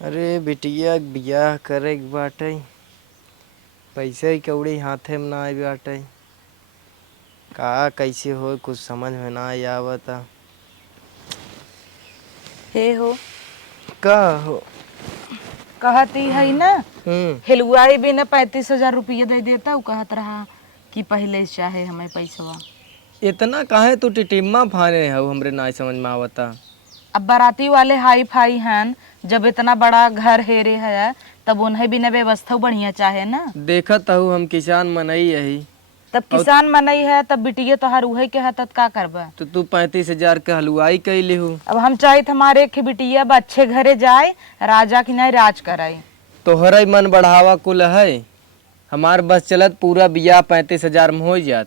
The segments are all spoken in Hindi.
अरे बिटिया बियाह करे के बाटे, पैसे कौड़ी हाथे में ना आई बाटे। का कैसे हो कुछ समझ में ना आवता। हे हो का हो? कहती है ना हिलुआई भी न 35,000 रुपये दे देता। वो कहत रहा कि पहले से चाहे हमें पैसवा। इतना काहे तू टिटिम्मा फाने हो, हमरे ना समझ में आवता। अब बाराती वाले हाई फाई हैं, जब इतना बड़ा घर हेरे है तब उन्हें भी न व्यवस्था बढ़िया चाहे ना। देखत हूँ हम किसान मनई यही। तब किसान मनई है तब बिटिया तोहार उहे के है, तब का करबा। तो तू 35,000 के हलवाई कैली हो। अब हम चाहे हमारे एक बिटिया अच्छे घरे जाए, राजा की नहीं राज कराई। तोहरा मन बढ़ावा कुल है, हमार बस चलत पूरा बियाह 35,000 में हो जात।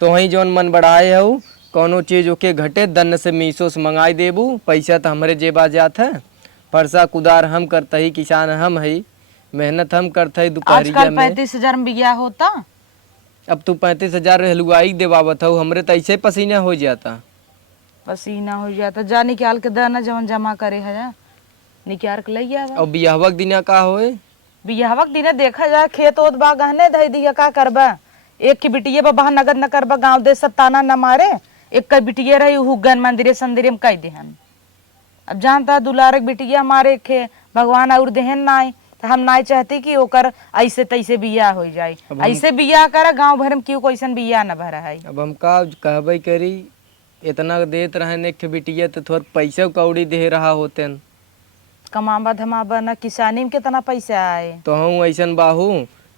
तो वही जौन मन बढ़ाए हो कौनो चीज ओके घटे दन्न से मीशो से मंगाई देबू। पैसा तो हमरे जेबा जात है, फरसा कुदार हम करते ही, किसान हम है, मेहनत हम करते ही दोपहरिया आजकल में। 35,000 में बियाह होता। अब तू 35,000 हलवाई देवावत हो, हमरे तो ऐसे पसीना हो जाता। पसीना हो जाता। जा निकाल के देना जवन जमा करे है, निकाल के ले आवा। और बियाहवा के दिना का होए? बियाहवा के दिने देखा जाए खेत ओत बा गहने दे दिया का करबा। एक की बिटिया बा नगद न करबा, गांव दे सब ताना न मारे। एक का बिटिया रही हुगन मंदिरे संदिरे में कह देहन। अब जानता दुलारक बिटिया हमारे खे भगवान और देहन नाय, तो हम नाय चाहती कि ओकर ऐसे तैसे बियाह हो जाए। ऐसे बियाह करे गांव भर में क्यों कोईसन बियाह न भरा है। अब हम का कहबे करी, इतना देत रहे ने के बिटिया तो थोड़ा पैसा कौड़ी दे रहा होते। कमाबा धमाबा न किसानी में कितना पैसा आए। तो हूँ ऐसन बाहू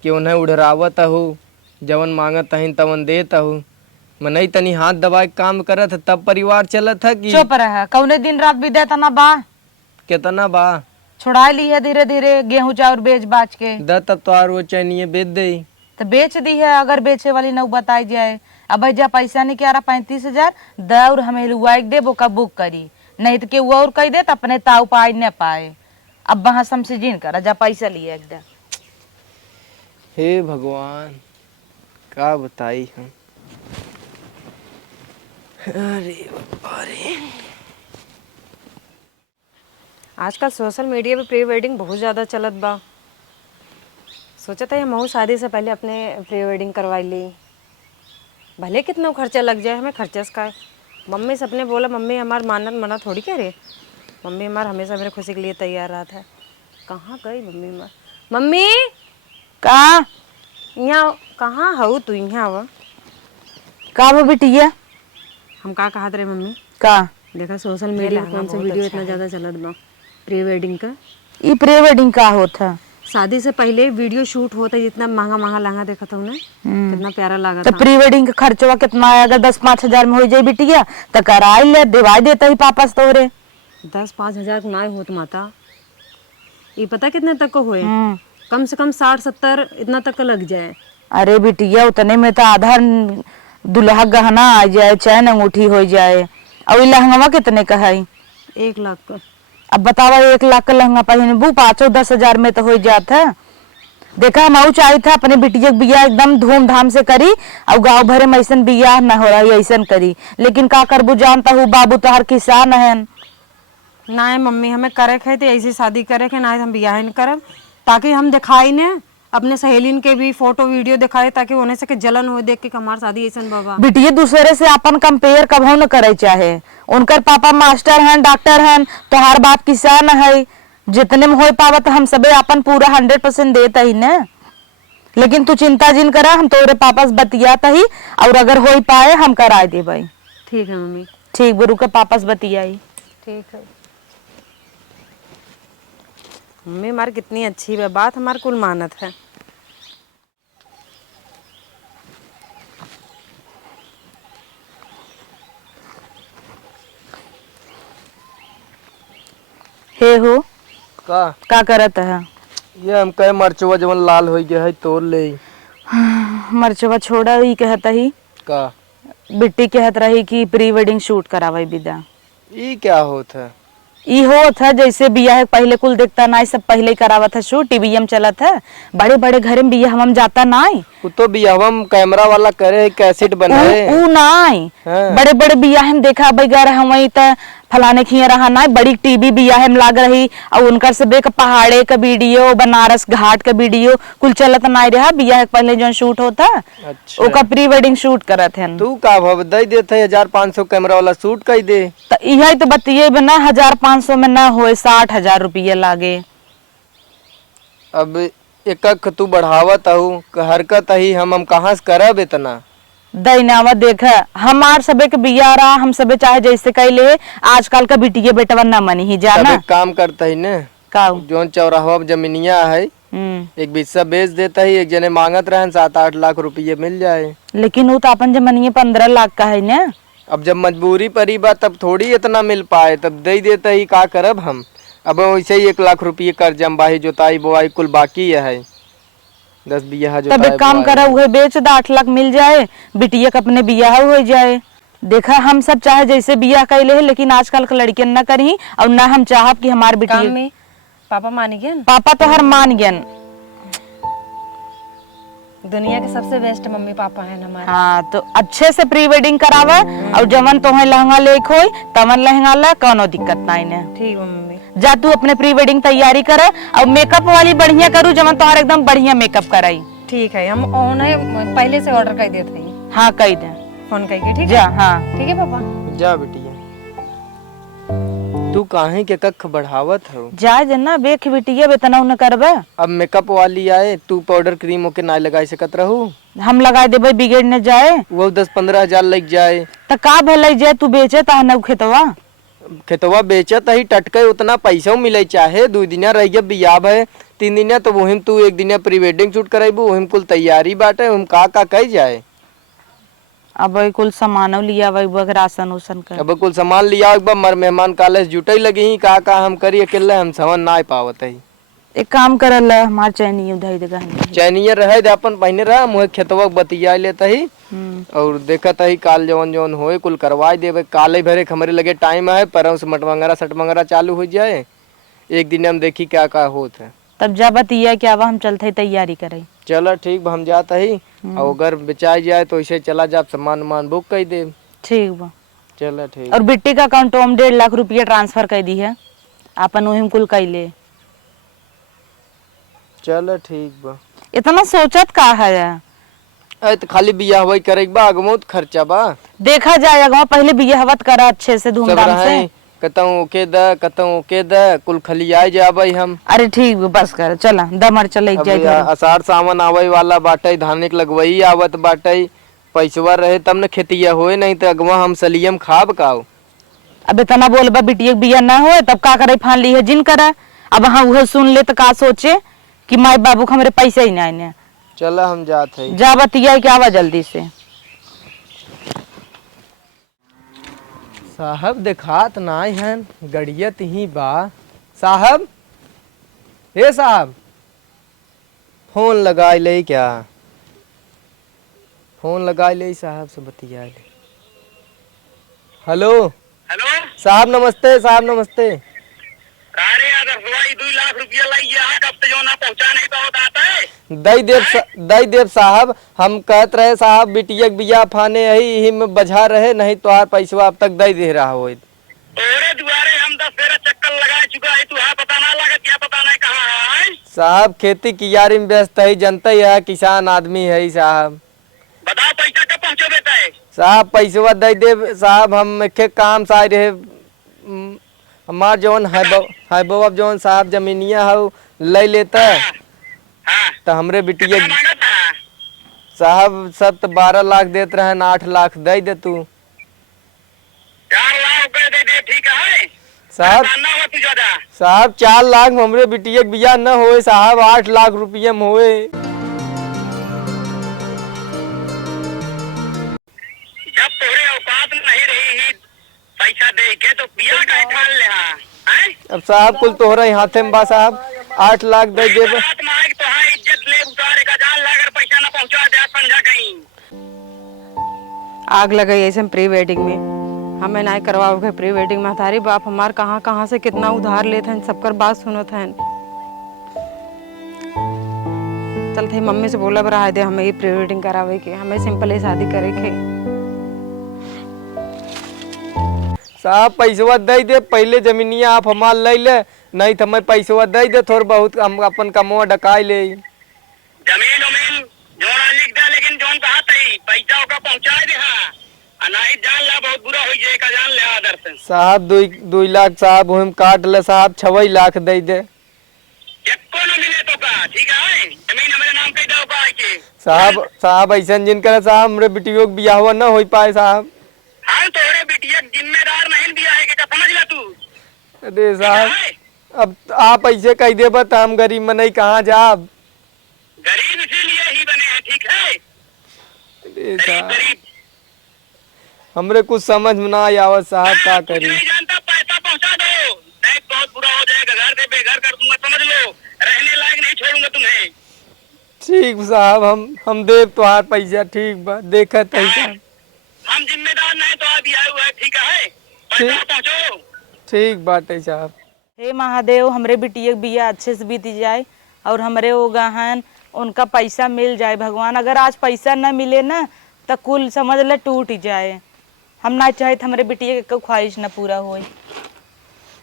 कि उन्हें उड़रावत हूँ, जवन मांगत हईन तवन देत हूँ। मनई तनी हाथ दबा के काम करत है तब परिवार चलत है कि चुप रहा। कौने दिन रात विदे तना बा कितना बा छुड़ा ली है धीरे धीरे गेहूं चाउर बेच बाच के। द तब तो आर वो चैनिए बेच दे। तो बेच दी है, अगर बेचे वाली न बताई जाए। अब भैया पैसा नहीं क्या रहा 35,000 द और हमें लुआई दे वो का बुक करी, नहीं तो के वो और कह दे तो अपने ताऊ पाई न पाए। अब वहां समझीन करा जा पैसा लिए एकदम। हे भगवान का बताई हम। अरे बाबा रे, आजकल सोशल मीडिया पे प्री वेडिंग बहुत ज़्यादा चलत बा। सोचा था हम शादी से पहले अपने प्री वेडिंग करवा ली, भले कितना खर्चा लग जाए, हमें खर्चा का। मम्मी सबने बोला, मम्मी हमार मानत मना थोड़ी करे। मम्मी हमार हमेशा मेरे खुशी के लिए तैयार रहा था। कहाँ गई मम्मी हमार? मम्मी का यहाँ कहाँ हो तू? यहाँ आवा। का वो बिटिया हम का कहा रे मम्मी? का देखा सोशल मीडिया पे कौन सा वीडियो इतना ज़्यादा चलत बा प्री वेडिंग का। ये प्री वेडिंग का होता? शादी से पहले वीडियो शूट होता है, जितना महंगा महंगा लहंगा देखा था उन्हें, कितना प्यारा लगा तो था। प्री वेडिंग का खर्चवा कितना आया? अगर 10-5 हजार में हो जाए बिटिया तो कराई ले, दिवाई देता ही पापा से तोरे। 10-5 हजार ना हो तो माता, ये पता कितने तक को हुए? कम से कम 60-70 इतना तक का लग जाए। अरे बिटिया उतने में तो आधा दुल्हा गहना आ जाए, चैन अंगूठी हो जाए। और ये लहंगा कितने का है? 1 लाख का। अब बतावा 1 लाख का लहंगा पहनबू 5-10 हजार में तो हो जाता है। देखा हम चाहिए था अपने बिटिया के बियाह एकदम धूमधाम से करी, और गांव भरे में ऐसा बियाह न हो रहा है, ऐसा करी। लेकिन का करबू, जानता हूँ बाबू तो हर किसान है ना। मम्मी हमें करे थे तो ऐसी शादी करे के ना, हम बियाह नहीं करब, ताकि हम दिखाई ने अपने सहेलीन के भी फोटो वीडियो दिखाए, ताकि उन्हें से जलन हो देख के हमार शादी ऐसा बाबा। बिटिया दूसरे से अपन कंपेयर कभी न करे चाहे। उनकर पापा मास्टर हैं, डॉक्टर हैं, तो हर बाप किसान है। जितने में हो पावा तो हम सबे अपन पूरा 100% देता ही न। लेकिन तू चिंता जिन करा, हम तोरे पापा से बतियाता ही, और अगर हो पाए हम कराए दे भाई। ठीक है मम्मी। ठीक गुरु के पापा से बतियाई। ठीक है मम्मी, हमारी कितनी अच्छी है बात, हमारे कुल मानत है। हे हो का करत है? ये हम कहे मरचवा जवन लाल हो गया है तोड़ ले। मरचवा छोड़ा ही कहता ही का बिट्टी कहत रही कि प्री वेडिंग शूट करावे विदा। ई क्या होता है? ई हो था जैसे बियाह पहले कुल देखता ना, सब पहले करावा था शूट, टीवी में चला था। बड़े बड़े घर में बियाह हम जाता ना, वो तो बियाह कैमरा वाला करे, कैसेट बनाए। ऊ नाई बड़े बड़े बियाह हम देखा बगैर हम वही त फलाने खिया रहा ना बड़ी टीवी बिया है लाग रही और उनकर से बेक पहाड़े का वीडियो बनारस घाट का वीडियो कुल चलत ना रहा बिया है पहले जो शूट होता अच्छा ओका प्री वेडिंग शूट करत है तू का भाव दे देते 1500 कैमरा वाला शूट कर दे। तो यही तो बतिये बना 1500 में ना होए 60,000 रुपये लागे। अब एक तू बढ़ावत हूँ हरकत ही हम कहाँ से करब इतना दैनावा देख हमार सबे के बिया रहा हम सबे चाहे जैसे कैले आजकल का बिटिया बेटवा न मनी ही तब जाना एक काम करता ही ने का जोन चौराहा जमीनिया है एक बिस्सा बेच देता ही एक जने मांगत रहन 7-8 लाख रुपये मिल जाए। लेकिन वो तो अपन जमनिए 15 लाख का है ना। अब जब मजबूरी परी बा तब थोड़ी इतना मिल पाए तब दे देता ही का करब हम। अब वैसे ही 1 लाख रुपये कर जमबाही जोताई बोआई कुल बाकी है 10 बिया तब एक काम करा उहे बेच दा 8 लाख मिल जाए बिटिया का अपने बियाह हो जाए। देखा हम सब चाहे जैसे बियाह कैले है लेकिन आजकल के लड़कियन न करी और ना हम चाहब कि हमार बिटिया में पापा मान गए पापा तो हर मान गयन दुनिया के सबसे बेस्ट मम्मी पापा हैं हमारे। हाँ तो अच्छे से प्री वेडिंग करावा और जवन तो लहंगा ले खोई तवन लहंगा ला कोनो दिक्कत ना इन्हें। ठीक है मम्मी जा तू अपने प्री वेडिंग तैयारी कर और मेकअप वाली बढ़िया करू जवन तोहर एकदम बढ़िया मेकअप कराई। ठीक है हम उन्हें पहले से ऑर्डर कर देते हैं। हाँ कह दे फोन करके ठीक जा। है हाँ ठीक है पापा जा बिटिया तू काहे के कख बढ़ावत हो जा जना बेख बिटिया बेतना न करबे। अब मेकअप वाली आए तू पाउडर क्रीम होके ना लगाई सकत रहू हम लगा देबे बिगड़ न जाए वो 10-15 हजार लग जाए त का भले जाए तू बेचे ता न खेतवा खेतवा बेचत ही टटके उतना पैसा मिले चाहे 2 दिन रह गया बियाह है 3 दिन तो वही तू 1 दिन प्री वेडिंग शूट कराइबू वही कुल तैयारी बाटे हम का कही जाए। अब कुल सामान लिया वही राशन उसन कर अब कुल सामान लिया एक बार मेहमान कॉलेज जुटे लगी ही का हम करी अकेले हम समझ ना पावत है। एक काम करल हमार चैनी उधाई देगा चैनिया रहे दे अपन पहने रहा मुहे खेतवा बतिया लेता ही और देखत ही काल जवन जवन होए कुल करवाई देवे काले भरे हमरे लगे टाइम है पर से मटमंगरा सटमंगरा चालू हो जाए 1 दिन हम देखी क्या का होत है तब जा बतिया क्या हम चलते तैयारी करे। चलो ठीक बा हम जाता ही और अगर बेचाई जाए तो इसे चला जा सामान मान बुक कर दे। ठीक बा चलो ठीक और बिट्टी का अकाउंट में 1.5 लाख रुपया ट्रांसफर कर दी है अपन वही कुल कैले। चलो ठीक बा इतना सोचत का है अरे तो खाली बियाह वही करे बा आगमो तो खर्चा बा देखा जाएगा पहले बियाहवत करा अच्छे से धूमधाम से कतऊ ओके द कुल खलियाए जाबई हम। अरे ठीक बस कर चला दमर चले जाए आषाढ़ सावन आवे वाला बाटे धानिक लगवई आवत बाटे पैसवा रहे तब न खेतिया होए नहीं तो अगवा हम सलियम खाब काओ। अब इतना बोलबा बिटिया बिया ना हो तब का करे फान ली है जिन करा अब हाँ वो सुन ले तो का सोचे कि माई बाबू को हमारे पैसे ही ना आने। चला हम जाते हैं जा बतिया क्या आवा जल्दी से। साहब देखात नाई हन गड़ियत ही बा साहब हे साहब फोन लगाई ले क्या फोन लगाई ले साहब से बतिया ले। हेलो हेलो साहब नमस्ते साहब नमस्ते। अरे अगर हुआ 2 लाख रुपया लग गया कब तक जो ना पहुंचा नहीं तो होता है दई देव साहब हम कहत रहे साहब बिटिया बिया फाने यही में बजा रहे नहीं तो यार पैसा अब तक दई दे रहा हो। तोरे दुआरे हम 10 फेरा चक्कर लगा चुका है तू पता ना लगा क्या पता नहीं कहाँ है। साहब खेती कियारी में व्यस्त है जनता ही है किसान आदमी है साहब। बताओ पैसा कब पहुंचो बेटा है साहब पैसा दई दे साहब हम एक काम से आए रहे हमार जौन है बाबा जौन साहब जमीनिया है ले लेता हाँ तो हमरे बिटिया कितना मांगा था? साहब सब तो 12 लाख देते रहे 8 लाख दे दे तू 4 लाख कर दे ठीक है साहब। ना हुआ तू ज्यादा साहब 4 लाख में हमरे बिटिया के बिया न होए साहब 8 लाख रुपये में होए। जब तोरे औकात में नहीं रही पैसा दे के तो पिया का ठान ले हैं। अब साहब कुल तोहरा हाथे में बा साहब 8 लाख दे दे बात मांग तो है इज्जत ले उतारे का जान ला अगर पैसा ना पहुंचा दे समझा कहीं आग लगाई ऐसे प्री वेडिंग में हमें ना करवाओगे प्री वेडिंग में हमारी बाप हमार कहाँ से कितना उधार लेते हैं सबकर बात सुनत हैं। चल थे मम्मी से बोला बरा दे हमें ये प्री वेडिंग करावे के हमें सिंपल ही शादी करे के। साहब पैसवा दे दे, पहले जमीनिया आप हमार ले ले, नहीं तो मैं पैसवा दे दे, थोड़ा बहुत हम अपन कमवा डकाई ले। जमीन उमीन जोड़ा लिख दे, लेकिन जोन कहा तई पैसा ओका पहुंचा दे। हाँ अनाई जान ला बहुत बुरा हो जाए का, जान ले आदर से। साहब 2 लाख साहब हम काट ले साहब, 6 लाख दे दे एको न मिले तो का, ठीक है जमीन हमारे नाम कह दो का के। साहब ऐसा जिन करे साहब, हमरे बिटियों के बियाह न हो पाए साहब। हाँ तोरे बिटिया जिम्मेदार नहीं दिया है कि समझ ला तू। अरे साहब अब आप ऐसे कह दे बत, हम गरीब में नहीं कहाँ जाब। गरीब इसीलिए ही बने हैं, ठीक है अरे गरीब साहब गरीब। हमरे कुछ समझ में ना आवत साहब, का कुछ करी। नहीं जानता, पैसा पहुंचा दो, नहीं बहुत बुरा हो जाएगा, घर से बेघर कर दूंगा, समझ लो, रहने लायक नहीं छोड़ूंगा तुम्हें। ठीक साहब, हम देव तुहार पैसा, ठीक बा, देखत है साहब। हम जिम्मेदार नहीं तो अभी आए हुए हैं, ठीक है पैसा पहुंचो। ठीक बात है साहब। हे महादेव, हमरे बिटिया के बिया अच्छे से बीती जाए और हमरे वो गहन उनका पैसा मिल जाए भगवान। अगर आज पैसा न मिले ना तो कुल समझ ले टूट ही जाए। हम ना चाहे हमारे बिटिया के कोई ख्वाहिश न पूरा होए।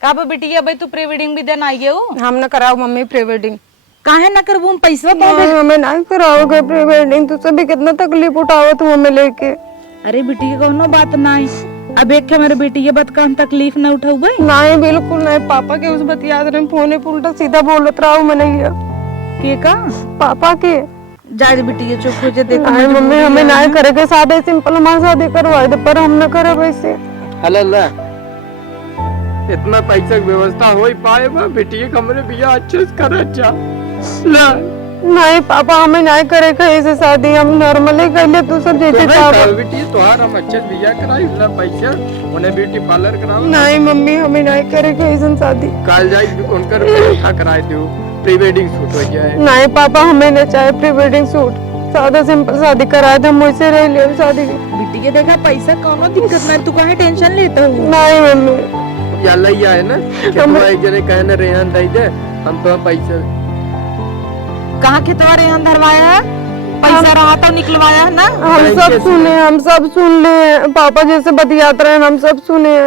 का बा बिटिया, भाई तू प्री वेडिंग भी देना आई हो? हम न कराओ मम्मी प्री वेडिंग। काहे ना करबू, हम पैसा नहीं, हमें नहीं कराओगे प्री वेडिंग, तू सभी कितना तकलीफ उठावत हूँ हमें लेके। अरे बिटिया कोनो बात नहीं, अब एक के हमारे बिटिया बात का हम तकलीफ न उठाऊ भाई। नहीं बिल्कुल नहीं, पापा के उस बतियात रहे फोने पे उल्टा सीधा बोलत रहा हूँ मैंने ये के का पापा के। जा बिटिया चुप हो जा, देखो नहीं मम्मी हमें नहीं करेगा, सादे सिंपल हमारे शादी करवाए दे, पर हम न करे वैसे। अल्लाह इतना पैसा की व्यवस्था हो ही पाए बा, बेटिए हमरे बिया अच्छे से कर अच्छा। नहीं पापा हमें नहीं करेगा ऐसे शादी, हम नॉर्मली कर ले, तू सब जैसे बेटी तोहार हम अच्छे से बिया कराई, ना पैसा उन्हें ब्यूटी पार्लर कराओ। नहीं मम्मी हमें नहीं करेगा ऐसा शादी। कल जाई उनकर उठा कराए दो, प्री वेडिंग शूट हो जाए। नहीं पापा हमें न चाहे प्री वेडिंग शूट, सादा सिंपल शादी कराए थे, हम वैसे रह ले शादी की। बिटिया देखा पैसा कोनो दिक्कत नहीं, तू काहे टेंशन लेता हूँ? नहीं मम्मी या लइया है ना कि तुम एक जने कहने रेहान दे दे, हम तो पैसा कहाँ के तुम्हारे यहाँ धरवाया है? पैसा रहा तो निकलवाया है ना? हम सब सुने, हम सब सुन ले, पापा जैसे बतियात रहे हम सब सुने।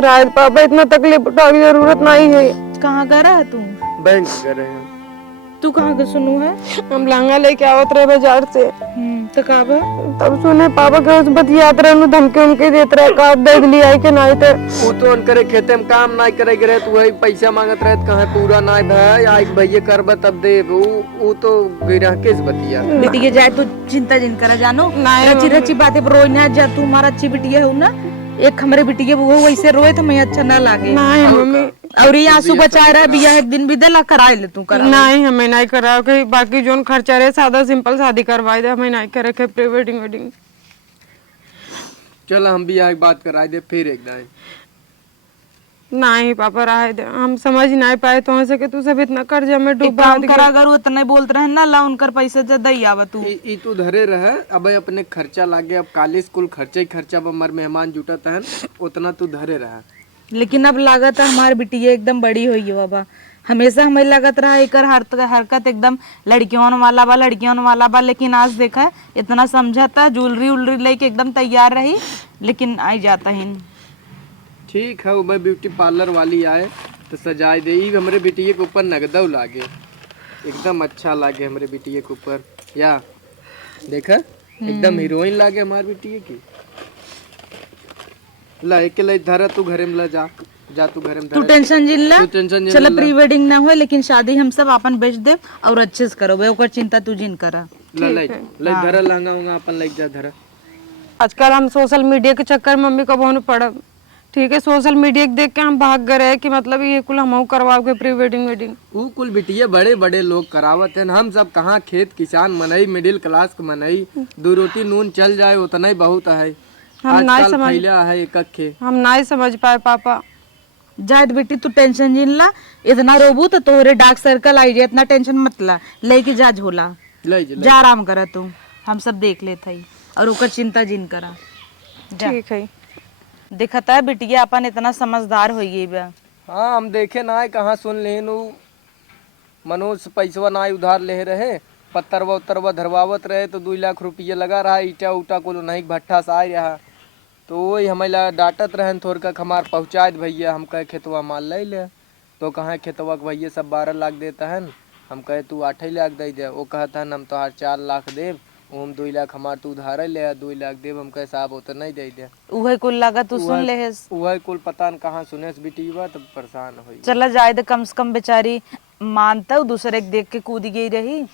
राज पापा इतना तकलीफ उठा की जरूरत नहीं है। कहाँ गया है तू? बैंक कर रहे हैं। तू कहाँ के सुनू है? हम लहंगा लेके आवत रहे बाजार से, तो का बा? तब सुने पापा के उस बतियात रहे नु धमकी उनके देते रहे, का देख लिया है कि नहीं थे। वो तो उनकरे खेते में काम नहीं करे गए, तू वही पैसा मांगत रहे, कहाँ पूरा नहीं भाई आज भैया करब तब दे, वो तो गिरा किस बतिया। बिटिया जाए तू चिंता जिन करा, जानो रची रची बातें रोई ना जा, तू हमारा अच्छी बिटिया हो ना, एक हमारे बिटिया वो वैसे रोए तो मैं अच्छा ना लागे। नहीं मम्मी, और ये आंसू बचा रहा बिया एक दिन भी दिला कराए ले तू करा। नहीं हमें नहीं करा के, बाकी जो खर्चा रहे सादा सिंपल शादी करवाए दे, हमें नहीं करे के प्री वेडिंग वेडिंग। चल हम भी एक बात कराए दे फिर एक दाएं। नहीं पापा रहे दे, हम समझ नहीं पाए तो से कि तू सब इतना कर्जा में एक डूबा काम करा, अगर वो इतना बोलते रहे ना ला उनकर पैसा ज्यादा ही आवा तू। ई तू धरे रहे, अब अपने खर्चा लागे, अब काली स्कूल खर्चा ही खर्चा पर मर मेहमान जुटत है, उतना तू धरे रहा। लेकिन अब लागत है हमारी बिटिया एकदम बड़ी हुई है बाबा, हमेशा हमें लगत रहा एक हरकत एकदम लड़कियों वाला बा, लड़कियों वाला बा, लेकिन आज देखा इतना समझाता, ज्वेलरी उलरी लेके एकदम तैयार रही, लेकिन आई जाता ही। ठीक है, मैं ब्यूटी पार्लर वाली आए तो सजाए दे, हमारे बिटिया के ऊपर नगदव लागे, एकदम अच्छा लागे हमारे बिटिया के ऊपर, या देखा एकदम हीरोइन लागे हमारे बिटिया की। ला एक ले धरा, तू घरे में ला, जा तू घरे में तू टेंशन जिन ला, टेंशन चलो प्री वेडिंग ना हो, लेकिन शादी हम सब अपन बेच दे और अच्छे से करो, ओकर चिंता तू जिन करा। ला ले धरा, लहंगा उंगा अपन ले जा धरा। आजकल हम सोशल मीडिया के चक्कर में मम्मी को बहुत पड़ा, ठीक है सोशल मीडिया देख के हम भाग गए कि मतलब ये कुल हम करवाओ के प्री वेडिंग वेडिंग। वो कुल बिटिया बड़े बड़े लोग करावत हैं, हम सब कहाँ खेत किसान मनई, मिडिल क्लास के मनई, 2 रोटी नून चल जाए उतना ही बहुत है। हम नहीं समझ है एक खे, हम नहीं समझ पाए पापा। जायद बेटी तू टेंशन जिन ला, इतना रोबू तो तोहरे डार्क सर्कल आई जाए, इतना टेंशन मत ला, लेके जा झोला, ले जा आराम करा तू, हम सब देख लेते ही, और ओकर चिंता जिन करा। ठीक है, देखता है बिटिया अपन इतना समझदार हो गई बा। हाँ हम देखे ना है, कहाँ सुन लेन मनोज पैसवा ना उधार ले रहे, पत्थरवा उत्तरवा धरवावत रहे तो 2 लाख रुपया लगा रहा, ईटा उटा को नहीं भट्ठा से आ रहा, तो वही हमें डांटत रहन थोड़ का हमार पहुँचा दे भैया, हम कहे खेतवा माल ले ले। तो कहाँ खेतवा के भैया सब 12 लाख देता है, हम कहे तू 8 लाख दे दे। वो कहता है हम तो 4 लाख देव, ओम 2 लाख हमार तू उधार ले 2 लाख देव। हम कहे साहब वो तो नहीं दे दे। उहे कुल लगा तू सुन ले है। वही कुल पता न कहाँ सुने बिटिया, तो परेशान हो। चला जाए तो कम से कम बेचारी मानता दूसरे के देख के कूद गई रही।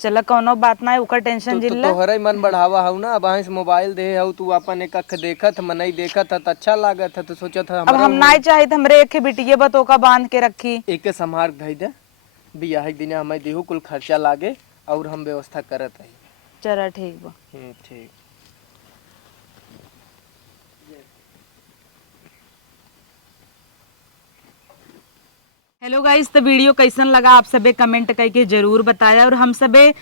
चला कोनो बात ना है, उका टेंशन जिल्ला। तोहरा मन बढ़ावा हूँ ना, अब से मोबाइल दे हूँ तू अपन एक अख देखत मन नहीं देखत है तो अच्छा लागत है, तो सोचत है अब हम ना चाहे हमरे एक बिटिया बतो का बांध के रखी। एक संभार धई दे बियाह के दिन हमें देहू कुल खर्चा लागे और हम व्यवस्था करत है। चला ठीक बा। ठीक। हेलो गाइस, तो वीडियो कैसन लगा आप सबे कमेंट करके जरूर बताया। और हम सबे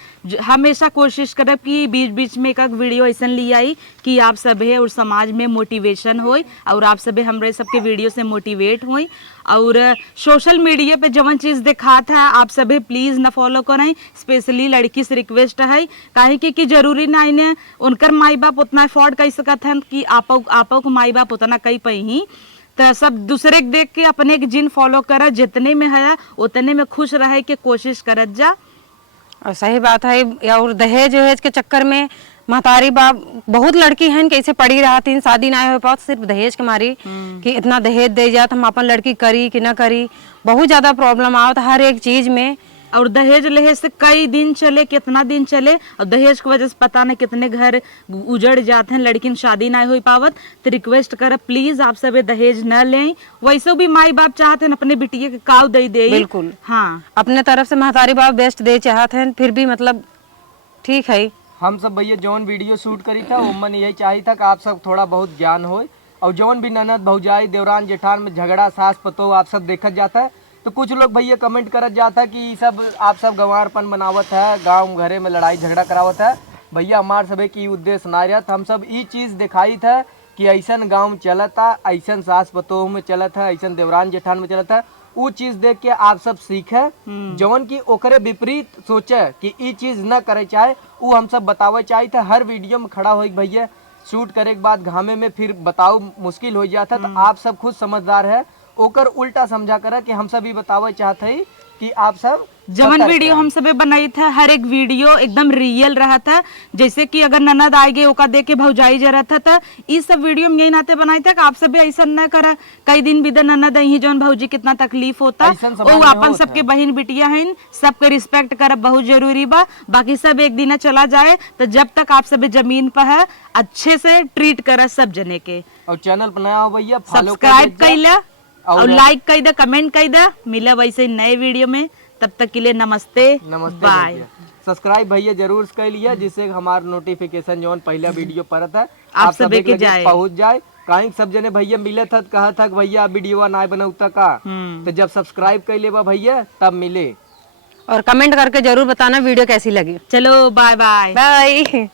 हमेशा कोशिश करब कि बीच बीच में एक वीडियो ऐसा ली आई कि आप सबे और समाज में मोटिवेशन होई और आप सबे हमरे सबके वीडियो से मोटिवेट होई। और सोशल मीडिया पे जवन चीज़ दिखाता है आप सभी प्लीज़ ना फॉलो करें। स्पेशली लड़की से रिक्वेस्ट है काहे कि जरूरी ना इन्हें उनकर माई बाप उतना अफोर्ड कर सकत हैं कि आपो को माई बाप उतना कई पई ही। तो सब दूसरे के देख के अपने के जिन फॉलो कर, जितने में है उतने में खुश रहे के कोशिश करत जा। और सही बात है। और दहेज वहेज के चक्कर में महतारी बाप बहुत लड़की हैं कैसे पड़ी रहा थी, शादी ना हो पाओ सिर्फ दहेज के मारी कि इतना दहेज दे जात हम अपन लड़की करी कि ना करी। बहुत ज़्यादा प्रॉब्लम आवत हर एक चीज़ में। और दहेज लहे से कई दिन चले, कितना दिन चले, और दहेज की वजह से पता नहीं कितने घर उजड़ जाते हैं, लड़की शादी ना हो पावत। तो रिक्वेस्ट कर प्लीज आप सब दहेज न लें। वैसे भी माई बाप चाहते हैं अपने बिटिया के काव दे दे। बिल्कुल हाँ, अपने तरफ से महतारी बाप बेस्ट दे चाहते हैं, फिर भी मतलब ठीक है। हम सब भैया जौन वीडियो शूट करी था वो मन यही चाहिए था कि आप सब थोड़ा बहुत ज्ञान हो। और जौन भी ननद भौजाई देवरान जेठान में झगड़ा सास पतो आप सब देखत जाता है, तो कुछ लोग भैया कमेंट करत जाता है कि सब आप सब गंवारपन बनावत है, गांव घरे में लड़ाई झगड़ा करावत है। भैया हमार सबे की उद्देश्य ना रहत, हम सब ये चीज़ दिखाई था कि ऐसन गांव चलता, ऐसन सास पतोह में चलत है, ऐसन देवरान जेठान में चलत है। वो चीज देख के आप सब सीखे, जवन की ओकरे विपरीत सोचे कि ये चीज न करे चाहे, वो हम सब बतावे चाहे थे। हर वीडियो में खड़ा हो भैया शूट करे के बाद घामे में फिर बताओ मुश्किल हो जाता। तो आप सब खुद समझदार है, ओकर उल्टा समझा कर कि हम सब ये बतावे चाहते हैं कि आप सब जवन वीडियो हम सबे बनाई था हर एक वीडियो एकदम रियल रहा था। जैसे कि अगर ननद आए गए ओका देख के भौजाई जरा था, इस सब वीडियो में यही नाते बनाई था कि आप सब ऐसा न करा। कई दिन बिदा ननद आई जौन भौजी कितना तकलीफ होता, वो अपन सबके बहन बिटिया हैं, सबके रिस्पेक्ट करब बहुत जरूरी बा। बाकी सब एक दिन चला जाए तो जब तक आप सब जमीन पर है अच्छे से ट्रीट कर सब जने के। और चैनल पर नया हो भैया सब्सक्राइब कैला और लाइक कर दे, कमेंट कर दे। मिला वैसे नए वीडियो में, तब तक के लिए नमस्ते बाय। सब्सक्राइब भैया जरूर कर लिया जिससे हमारा नोटिफिकेशन जो पहला वीडियो पर था आप सब के जाए पहुंच जाए। कहीं सब जने भैया मिले था कहा था भैया वीडियो ना बनाऊता का, तो जब सब्सक्राइब कर ले भैया तब मिले। और कमेंट करके जरूर बताना वीडियो कैसी लगी। चलो बाय बाय बाय।